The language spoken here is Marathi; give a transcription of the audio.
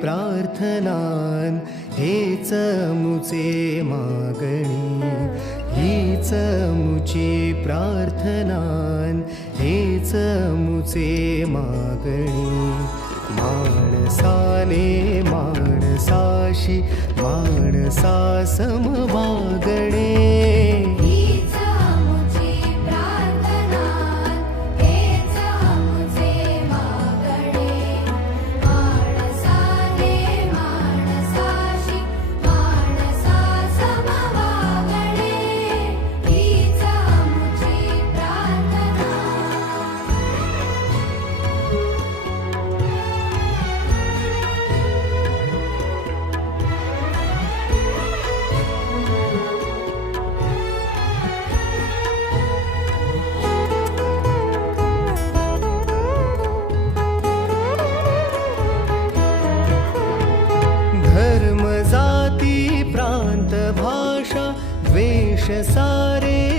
प्रार्थनान हेच मुचे मागणी, हीच मुची प्रार्थनान हेच मुचे मागणी. माणसाने माणसाशी माणसा सम वागणे, हीच मुची प्रार्थना, हेच मुचे मागणे. माणसाने माणसाशी माणसा सम वागणे, हीच मुची प्रार्थना. धर्म जाती प्रांत भाषा द्वेष सारे